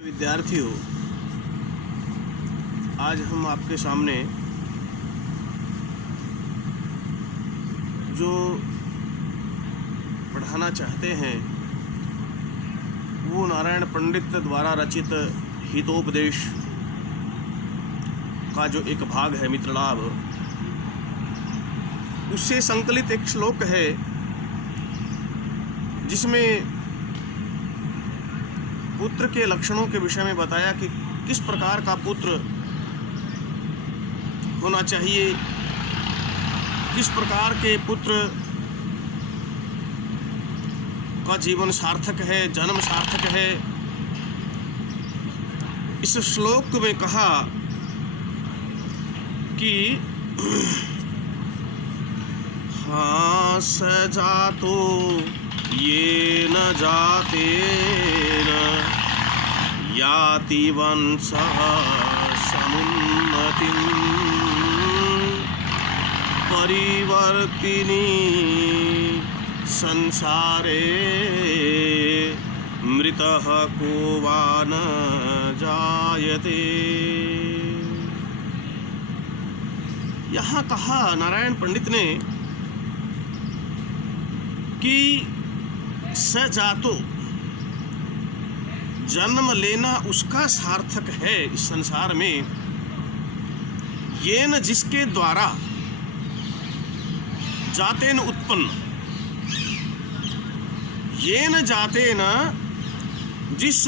विद्यार्थियों, आज हम आपके सामने जो पढ़ाना चाहते हैं वो नारायण पंडित द्वारा रचित हितोपदेश का जो एक भाग है मित्रलाभ, उससे संकलित एक श्लोक है जिसमें पुत्र के लक्षणों के विषय में बताया कि किस प्रकार का पुत्र होना चाहिए, किस प्रकार के पुत्र का जीवन सार्थक है, जन्म सार्थक है। इस श्लोक में कहा कि हाँ सजातो ये न जाते न याति वंशः समुन्नतिं परिवर्तिनी संसारे मृतः को वा न जायते। यहाँ कहा नारायण पंडित ने कि सजातो जन्म लेना उसका सार्थक है इस संसार में, ये न जिसके द्वारा जाते न उत्पन्न, ये न जाते न जिस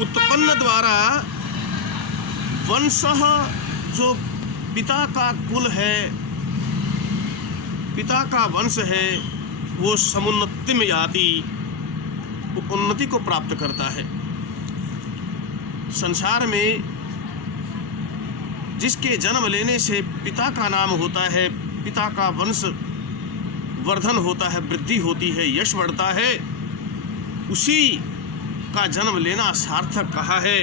उत्पन्न द्वारा वंशः जो पिता का कुल है, पिता का वंश है, वो समुन्नति में याति, वो उन्नति को प्राप्त करता है। संसार में जिसके जन्म लेने से पिता का नाम होता है, पिता का वंश वर्धन होता है, वृद्धि होती है, यश बढ़ता है, उसी का जन्म लेना सार्थक कहा है।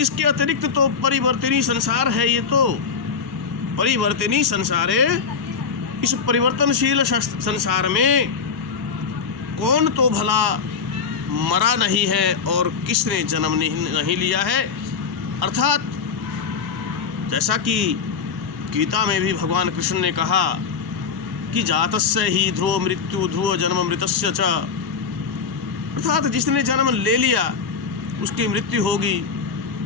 इसके अतिरिक्त तो परिवर्तनी संसार है, ये तो परिवर्तनी संसार है। इस परिवर्तनशील संसार में कौन तो भला मरा नहीं है और किसने जन्म नहीं लिया है। अर्थात जैसा कि गीता में भी भगवान कृष्ण ने कहा कि जातस्य ही ध्रुव मृत्यु ध्रुव जन्म मृतस्य च, अर्थात जिसने जन्म ले लिया उसकी मृत्यु होगी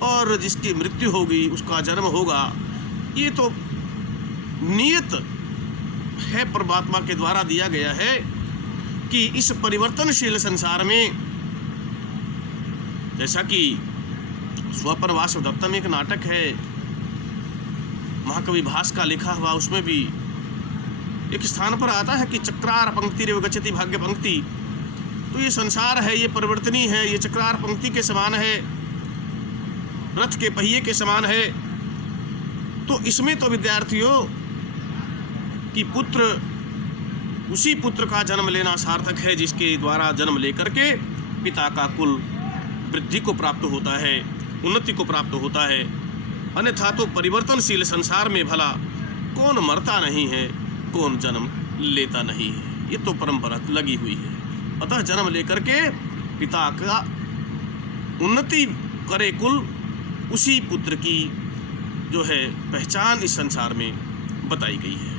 और जिसकी मृत्यु होगी उसका जन्म होगा। ये तो नियत है, परमात्मा के द्वारा दिया गया है कि इस परिवर्तनशील संसार में, जैसा कि स्वपर वासव दत्ता में एक नाटक है महाकवि भास का लिखा हुआ, उसमें भी एक स्थान पर आता है कि चक्रार पंक्ति रेव गच्छति भाग्य पंक्ति। तो ये संसार है, ये परिवर्तनी है, ये चक्रार पंक्ति के समान है, रथ के पहिए के समान है। तो इसमें तो विद्यार्थियों कि पुत्र, उसी पुत्र का जन्म लेना सार्थक है जिसके द्वारा जन्म लेकर के पिता का कुल वृद्धि को प्राप्त होता है, उन्नति को प्राप्त होता है। अन्यथा तो परिवर्तनशील संसार में भला कौन मरता नहीं है, कौन जन्म लेता नहीं है, ये तो परंपरा लगी हुई है। अतः जन्म लेकर के पिता का उन्नति करे कुल, उसी पुत्र की जो है पहचान इस संसार में बताई गई है।